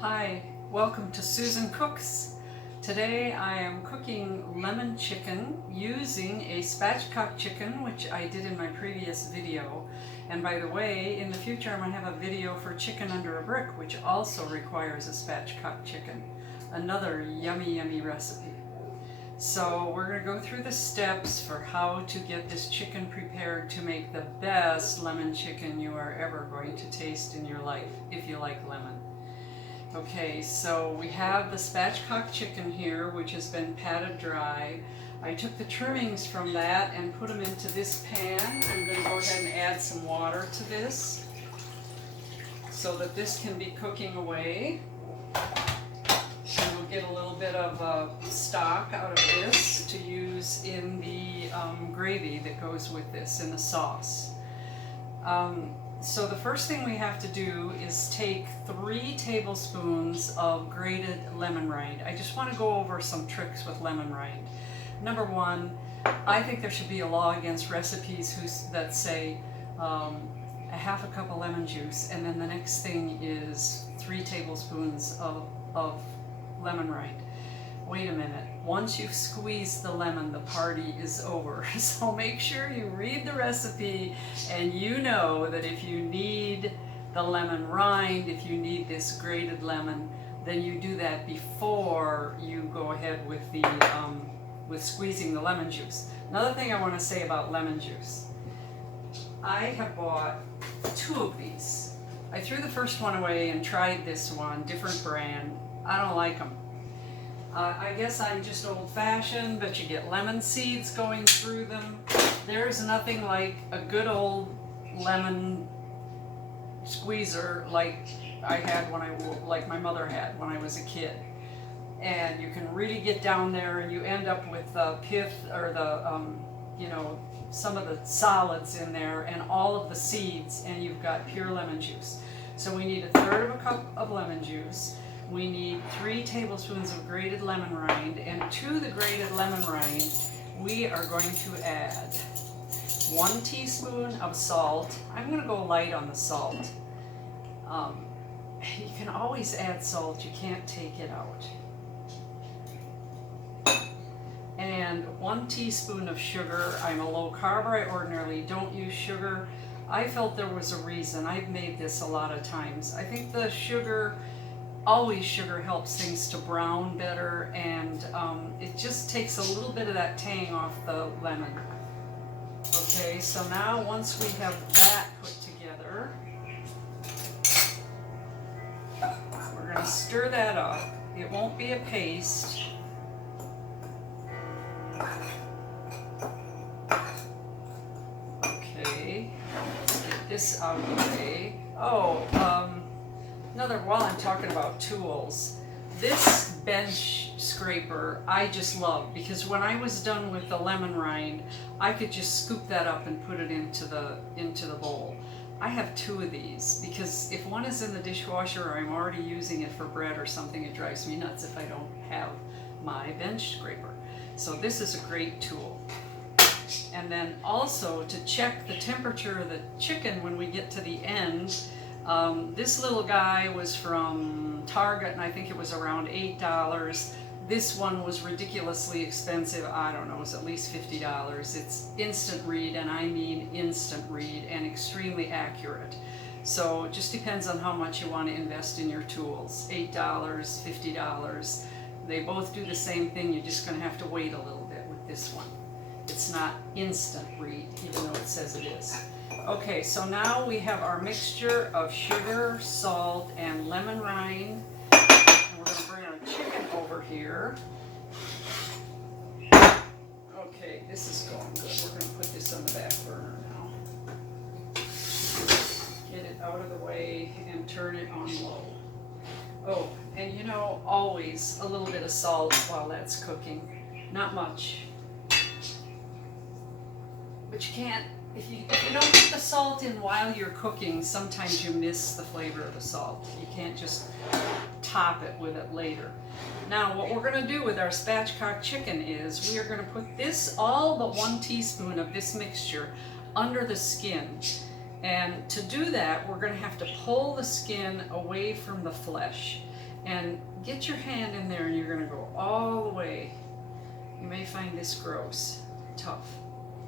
Hi, welcome to Susan Cooks. Today I am cooking lemon chicken using a spatchcock chicken, which I did in my previous video. And by the way, in the future I'm going to have a video for chicken under a brick, which also requires a spatchcock chicken. Another yummy recipe. So we're going to go through the steps for how to get this chicken prepared to make the best lemon chicken you are ever going to taste in your life, if you like lemon. Okay, so we have the spatchcock chicken here, which has been patted dry. I took the trimmings from that and put them into this pan. I'm going to go ahead and add some water to this so that this can be cooking away. And we'll get a little bit of stock out of this to use in the gravy that goes with this, in the sauce. So the first thing we have to do is take 3 tablespoons of grated lemon rind. I just want to go over some tricks with lemon rind. Number one, I think there should be a law against recipes that say a half a cup of lemon juice, and then the next thing is 3 tablespoons of lemon rind. Wait a minute, once you've squeezed the lemon, the party is over. So make sure you read the recipe and you know that if you need the lemon rind, if you need this grated lemon, then you do that before you go ahead with the with squeezing the lemon juice. Another thing I want to say about lemon juice. I have bought 2 of these. I threw the first one away and tried this one, different brand. I don't like them. I guess I'm just old-fashioned, but you get lemon seeds going through them. There's nothing like a good old lemon squeezer like I had like my mother had when I was a kid. And you can really get down there, and you end up with the pith or the some of the solids in there and all of the seeds, and you've got pure lemon juice. So we need 1/3 of a cup of lemon juice. We need 3 tablespoons of grated lemon rind, and to the grated lemon rind, we are going to add 1 teaspoon of salt. I'm going to go light on the salt. You can always add salt, you can't take it out. And 1 teaspoon of sugar. I'm a low carber, I ordinarily don't use sugar. I felt there was a reason. I've made this a lot of times. I think the sugar helps things to brown better, and it just takes a little bit of that tang off the lemon. Okay, so now once we have that put together, we're going to stir that up. It won't be a paste. Okay, let's get this out of the way. While I'm talking about tools, this bench scraper I just love, because when I was done with the lemon rind, I could just scoop that up and put it into the bowl. I have 2 of these because if one is in the dishwasher or I'm already using it for bread or something, it drives me nuts if I don't have my bench scraper. So this is a great tool. And then also to check the temperature of the chicken when we get to the end. This little guy was from Target, and I think it was around $8. This one was ridiculously expensive. I don't know, it was at least $50. It's instant read, and I mean instant read, and extremely accurate. So it just depends on how much you want to invest in your tools. $8, $50. They both do the same thing. You're just going to have to wait a little bit with this one. It's not instant read, even though it says it is. Okay, so now we have our mixture of sugar, salt, and lemon rind. And we're going to bring our chicken over here. Okay, this is going good. We're going to put this on the back burner now. Get it out of the way and turn it on low. Oh, and always a little bit of salt while that's cooking. Not much. But you can't, if you don't put the salt in while you're cooking, sometimes you miss the flavor of the salt. You can't just top it with it later. Now what we're going to do with our spatchcock chicken is we are going to put all the 1 teaspoon of this mixture under the skin. And to do that, we're going to have to pull the skin away from the flesh. And get your hand in there and you're going to go all the way. You may find this gross, tough.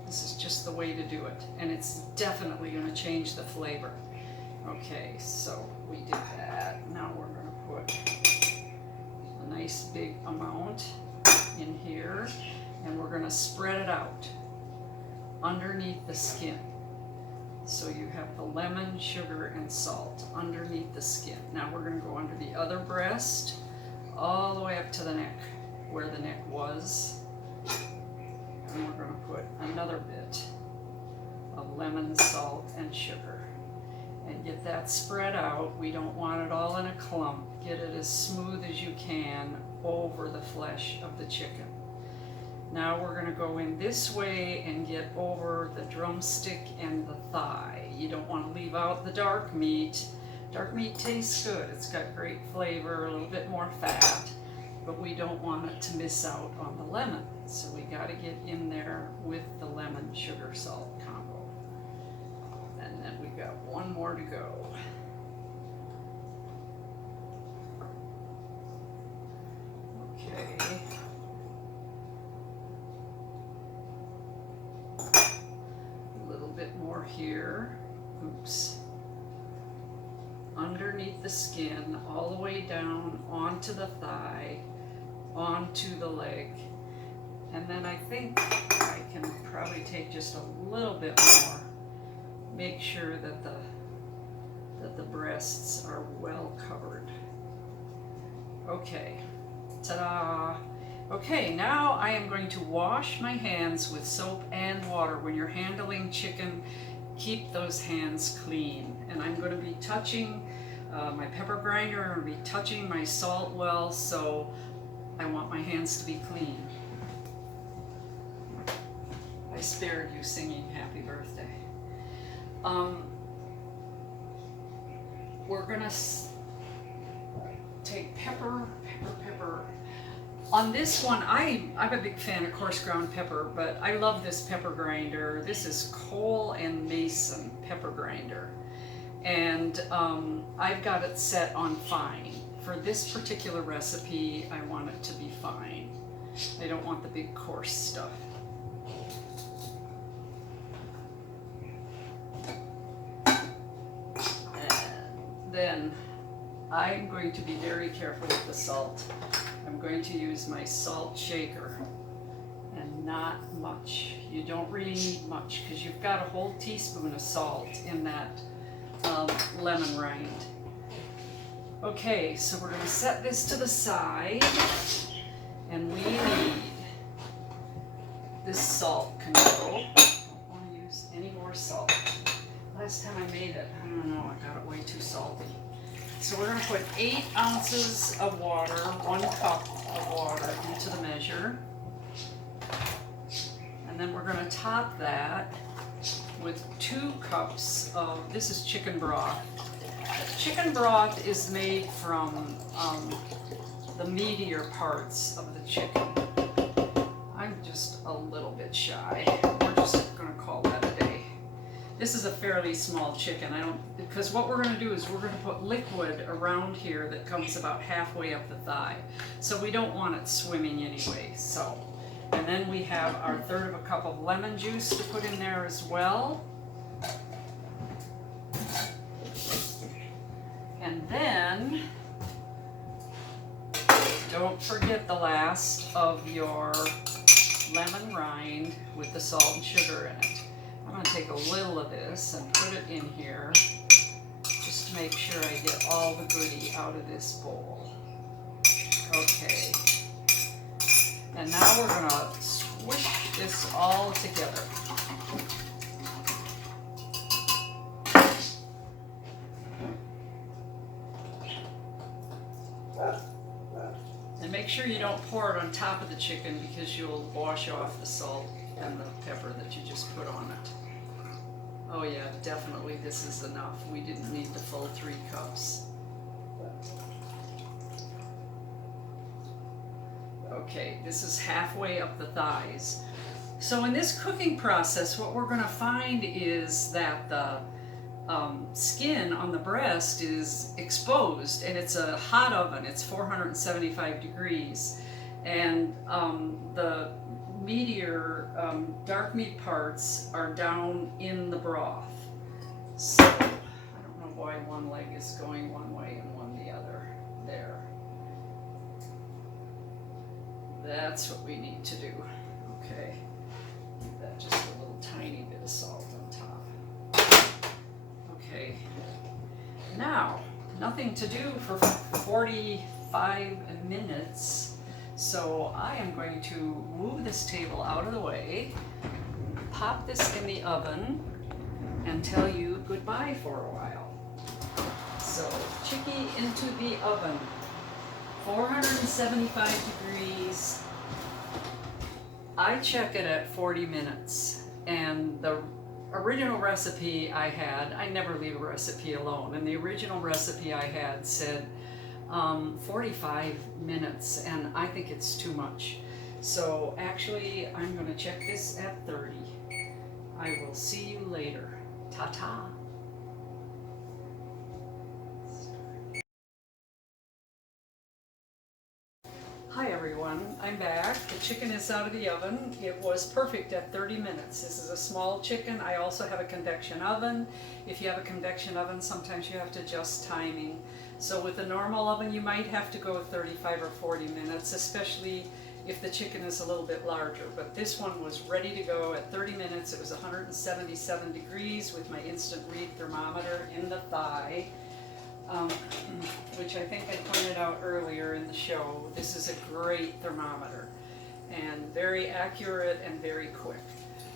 This is just the way to do it. And it's definitely going to change the flavor. Okay, so we did that. Now we're going to put a nice big amount in here. And we're going to spread it out underneath the skin. So you have the lemon, sugar, and salt underneath the skin. Now we're going to go under the other breast, all the way up to the neck, where the neck was. And we're going to put another bit of lemon, salt, and sugar. And get that spread out. We don't want it all in a clump. Get it as smooth as you can over the flesh of the chicken. Now we're going to go in this way and get over the drumstick and the thigh. You don't want to leave out the dark meat. Dark meat tastes good. It's got great flavor, a little bit more fat, but we don't want it to miss out on the lemon. So we got to get in there with the lemon, sugar, salt combo. And then we got one more to go. Okay. More here, oops, underneath the skin, all the way down onto the thigh, onto the leg, and then I think I can probably take just a little bit more, make sure that the breasts are well covered. Okay, ta-da! Okay, now I am going to wash my hands with soap and water. When you're handling chicken, keep those hands clean. And I'm going to be touching my pepper grinder, I'm going to be touching my salt well, so I want my hands to be clean. I spared you singing happy birthday. We're going to take pepper. On this one, I'm a big fan of coarse ground pepper, but I love this pepper grinder. This is Cole and Mason pepper grinder. And I've got it set on fine. For this particular recipe, I want it to be fine. I don't want the big coarse stuff. And then I'm going to be very careful with the salt. I'm going to use my salt shaker, and not much. You don't really need much because you've got a whole teaspoon of salt in that lemon rind. Okay, so we're going to set this to the side, and we need this salt can go. I don't want to use any more salt. Last time I made it, I don't know, I got it way too salty. So we're going to put 8 ounces of water, 1 cup of water into the measure. And then we're going to top that with 2 cups of, this is chicken broth. Chicken broth is made from the meatier parts of the chicken. I'm just a little bit shy. We're just going to call that a day. This is a fairly small chicken. Because what we're going to do is we're going to put liquid around here that comes about halfway up the thigh. So we don't want it swimming anyway. So, and then we have our 1/3 of a cup of lemon juice to put in there as well. And then, don't forget the last of your lemon rind with the salt and sugar in it. I'm going to take a little of this and put it in here just to make sure I get all the goodie out of this bowl. Okay. And now we're going to swish this all together. And make sure you don't pour it on top of the chicken because you'll wash off the salt and the pepper that you just put on it. Oh yeah, definitely this is enough. We didn't need the full 3 cups. Okay, this is halfway up the thighs. So in this cooking process, what we're going to find is that the skin on the breast is exposed, and it's a hot oven. It's 475 degrees, and the meatier dark meat parts are down in the broth. So I don't know why one leg is going one way and one the other. There. That's what we need to do. Okay. Give that just a little tiny bit of salt on top. Okay. Now, nothing to do for 45 minutes. So I am going to move this table out of the way, pop this in the oven, and tell you goodbye for a while. So, chickie into the oven, 475 degrees. I check it at 40 minutes, and the original recipe I had, I never leave a recipe alone, and the original recipe I had said 45 minutes, and I think it's too much. So actually, I'm going to check this at 30. I will see you later. Ta-ta. Hi everyone, I'm back. The chicken is out of the oven. It was perfect at 30 minutes. This is a small chicken. I also have a convection oven. If you have a convection oven, sometimes you have to adjust timing. So with a normal oven, you might have to go 35 or 40 minutes, especially if the chicken is a little bit larger. But this one was ready to go at 30 minutes. It was 177 degrees with my instant read thermometer in the thigh. Which I think I pointed out earlier in the show. This is a great thermometer and very accurate and very quick.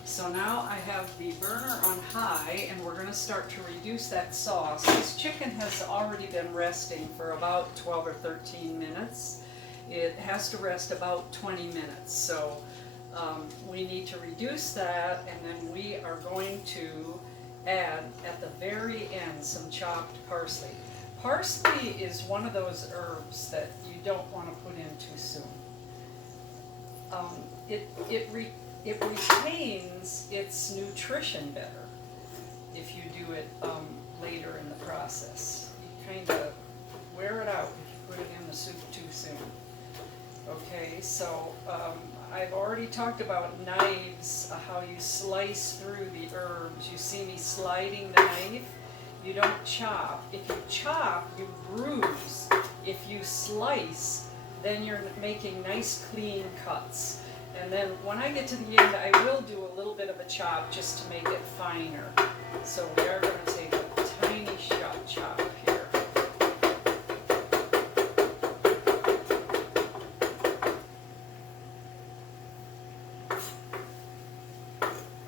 So now I have the burner on high, and we're going to start to reduce that sauce. This chicken has already been resting for about 12 or 13 minutes. It has to rest about 20 minutes. So we need to reduce that, and then we are going to add at the very end some chopped parsley. Parsley is one of those herbs that you don't want to put in too soon. It retains its nutrition better if you do it later in the process. You kind of wear it out if you put it in the soup too soon. Okay, so I've already talked about knives, how you slice through the herbs. You see me sliding the knife. You don't chop. If you chop, you bruise. If you slice, then you're making nice clean cuts. And then when I get to the end, I will do a little bit of a chop just to make it finer. So we are going to take a tiny chop here.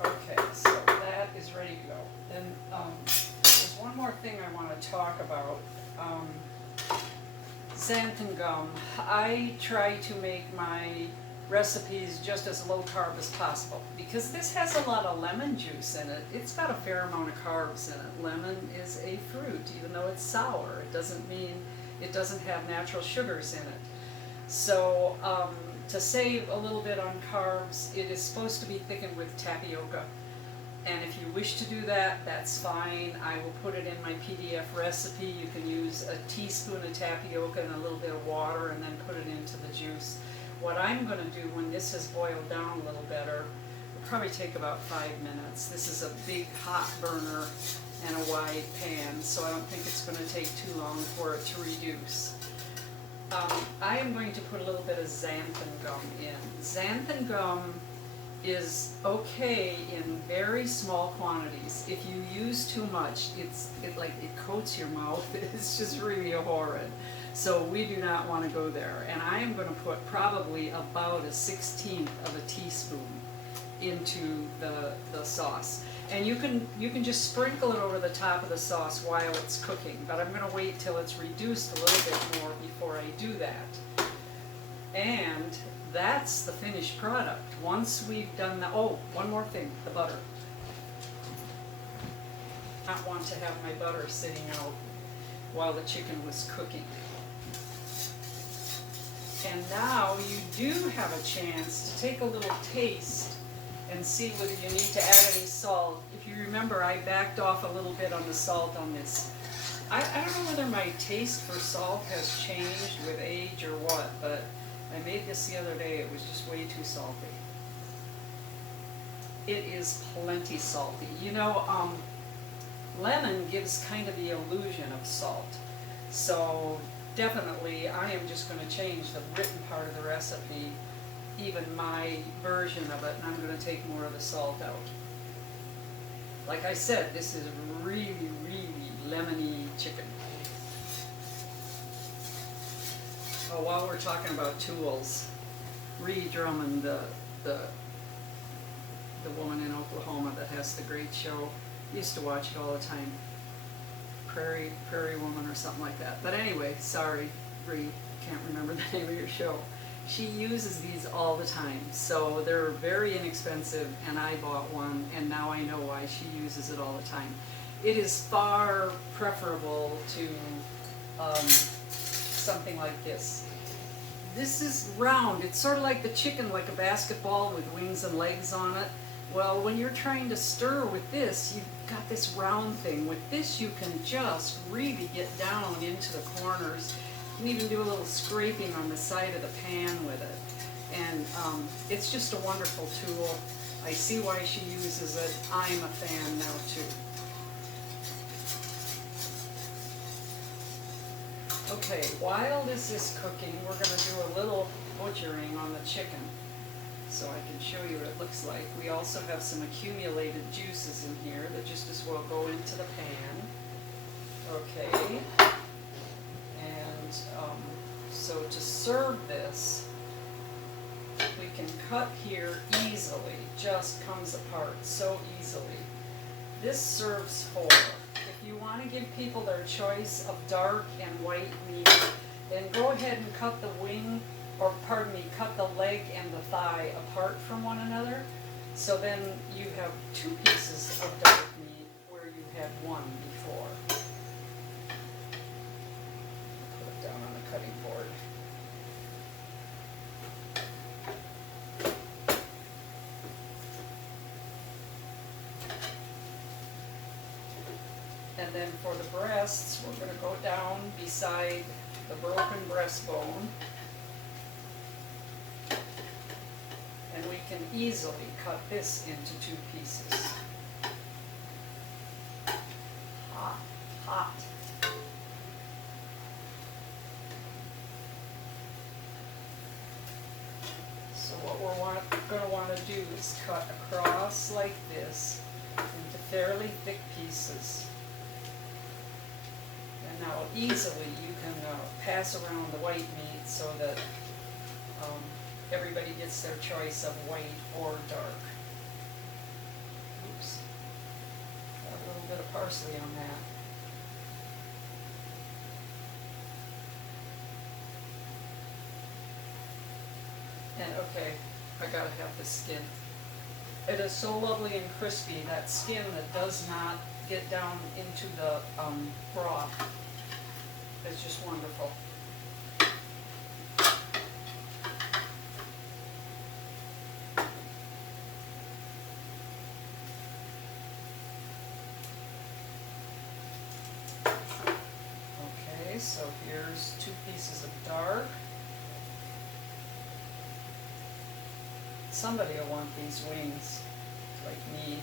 Okay, so that is ready to go. Then there's one more thing I want to talk about. Xanthan gum. I try to make my recipes just as low carb as possible because this has a lot of lemon juice in it. It's got a fair amount of carbs in it. Lemon is a fruit, even though it's sour. It doesn't mean it doesn't have natural sugars in it. So to save a little bit on carbs, it is supposed to be thickened with tapioca. And if you wish to do that, that's fine. I will put it in my PDF recipe. You can use a teaspoon of tapioca and a little bit of water and then put it into the juice. What I'm going to do when this has boiled down a little better, it'll probably take about 5 minutes. This is a big hot burner and a wide pan, so I don't think it's going to take too long for it to reduce. I am going to put a little bit of xanthan gum in. Xanthan gum is okay in very small quantities. If you use too much, it coats your mouth. It's just really horrid. So we do not want to go there. And I am going to put probably about a 1/16 of a teaspoon into the sauce. And you can just sprinkle it over the top of the sauce while it's cooking. But I'm going to wait till it's reduced a little bit more before I do that. And that's the finished product. Once we've done that, oh, one more thing, the butter. I don't want to have my butter sitting out while the chicken was cooking. And now you do have a chance to take a little taste and see whether you need to add any salt. If you remember, I backed off a little bit on the salt on this. I don't know whether my taste for salt has changed with age or what, but I made this the other day. It was just way too salty. It is plenty salty. You know, lemon gives kind of the illusion of salt. So definitely I am just going to change the written part of the recipe, even my version of it, and I'm going to take more of the salt out. Like I said, this is really, really lemony chicken. Oh, while we're talking about tools, Ree Drummond, the woman in Oklahoma that has the great show, used to watch it all the time. Prairie Woman or something like that. But anyway, sorry, Ree, can't remember the name of your show. She uses these all the time, so they're very inexpensive, and I bought one, and now I know why she uses it all the time. It is far preferable to something like this. This is round. It's sort of like the chicken, like a basketball with wings and legs on it. Well, when you're trying to stir with this, you've got this round thing. With this, you can just really get down into the corners. You can even do a little scraping on the side of the pan with it. And it's just a wonderful tool. I see why she uses it. I'm a fan now too. Okay, while this is cooking, we're going to do a little butchering on the chicken so I can show you what it looks like. We also have some accumulated juices in here that just as well go into the pan. Okay, and so to serve this, we can cut here easily, just comes apart so easily. This serves for, if you want to give people their choice of dark and white meat, then go ahead and cut the wing, or pardon me, cut the leg and the thigh apart from one another. So then you have two pieces of dark meat where you had one before. Put it down on the cutting board. And then for the breasts, we're going to go down beside the broken breastbone. And we can easily cut this into two pieces. Hot, hot. So what we're going to want to do is cut across like this into fairly thick pieces. And now easily you can pass around the white meat so that everybody gets their choice of white or dark. Oops. Got a little bit of parsley on that. And okay, I gotta have the skin. It is so lovely and crispy, that skin that does not get down into the broth. It's just wonderful. Okay, so here's two pieces of dark. Somebody will want these wings, like me.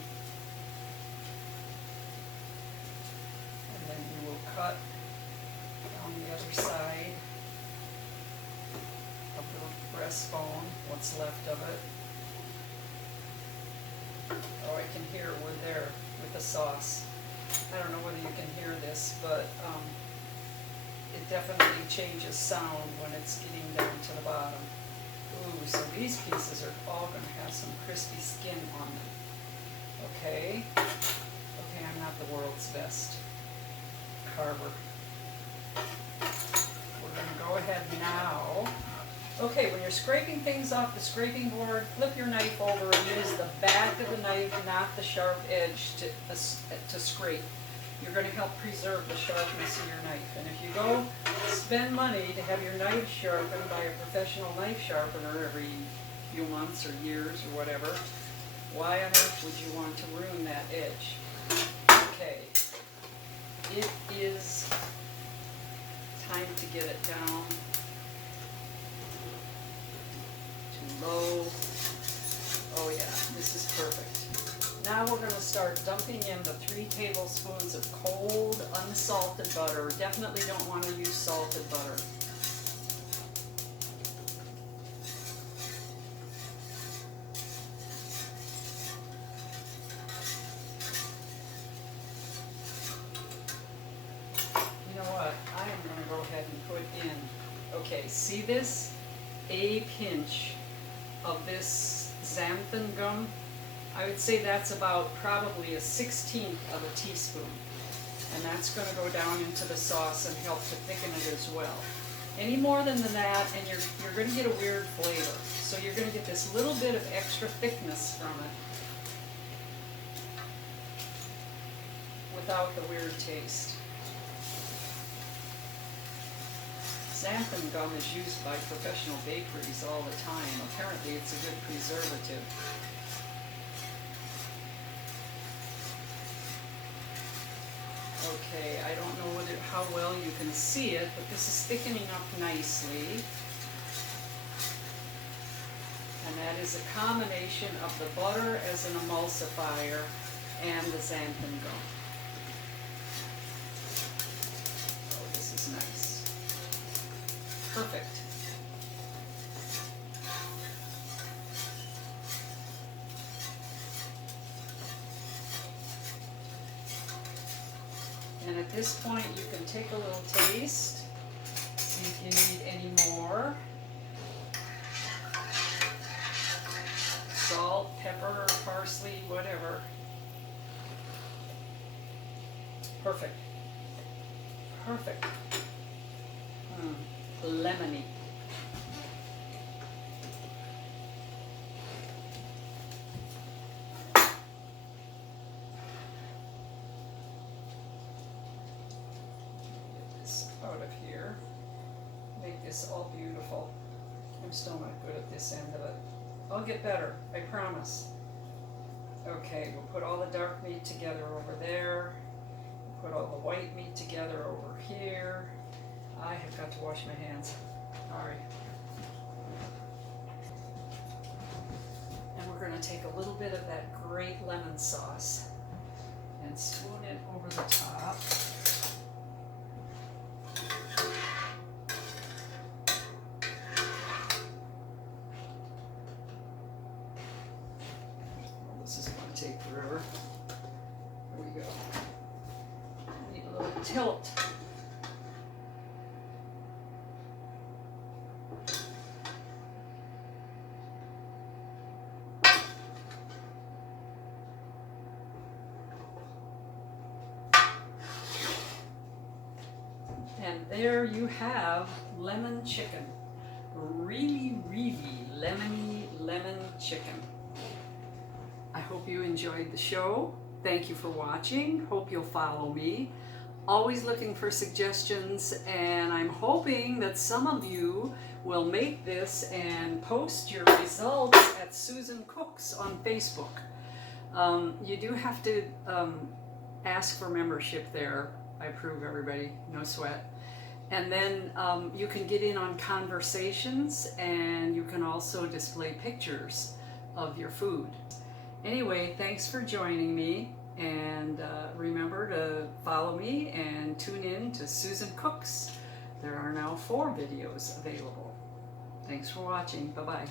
And then you will cut on the other side of the breastbone, what's left of it. Oh, I can hear it, we're there with the sauce. I don't know whether you can hear this, but it definitely changes sound when it's getting down to the bottom. Ooh, so these pieces are all going to have some crispy skin on them. Okay. Okay, I'm not the world's best carver. We're going to go ahead now. Okay, when you're scraping things off the scraping board, flip your knife over and use the back of the knife, not the sharp edge, to scrape. You're going to help preserve the sharpness of your knife. And if you go spend money to have your knife sharpened by a professional knife sharpener every few months or years or whatever, Why on earth would you want to ruin that edge? Okay, it is time to get it down to low. Oh yeah, this is perfect. Now we're going to start dumping in the 3 tablespoons of cold, unsalted butter. Definitely don't want to use salted butter. You know what? I am going to go ahead and put in, okay, see this? A pinch of this xanthan gum. I would say that's about probably a 1/16 of a teaspoon. And that's going to go down into the sauce and help to thicken it as well. Any more than that and you're going to get a weird flavor. So you're going to get this little bit of extra thickness from it without the weird taste. Xanthan gum is used by professional bakeries all the time. Apparently it's a good preservative. Okay, I don't know how well you can see it, but this is thickening up nicely. And that is a combination of the butter as an emulsifier and the xanthan gum. Oh, this is nice. Perfect. And at this point, you can take a little taste, see if you need any more. Salt, pepper, parsley, whatever. Perfect. Perfect. Lemony. Out of here, make this all beautiful. I'm still not good at this end of it. I'll get better, I promise. Okay, we'll put all the dark meat together over there. We'll put all the white meat together over here. I have got to wash my hands. Sorry. And we're going to take a little bit of that great lemon sauce and spoon it over the top. Take forever. There we go. Need a little tilt. And there you have lemon chicken. Really, really lemony lemon chicken. I hope you enjoyed the show. Thank you for watching. Hope you'll follow me. Always looking for suggestions, and I'm hoping that some of you will make this and post your results at Susan Cooks on Facebook. You do have to ask for membership there. I approve, everybody, no sweat. And then you can get in on conversations, and you can also display pictures of your food. Anyway, thanks for joining me, and remember to follow me and tune in to Susan Cooks. There are now 4 videos available. Thanks for watching. Bye-bye.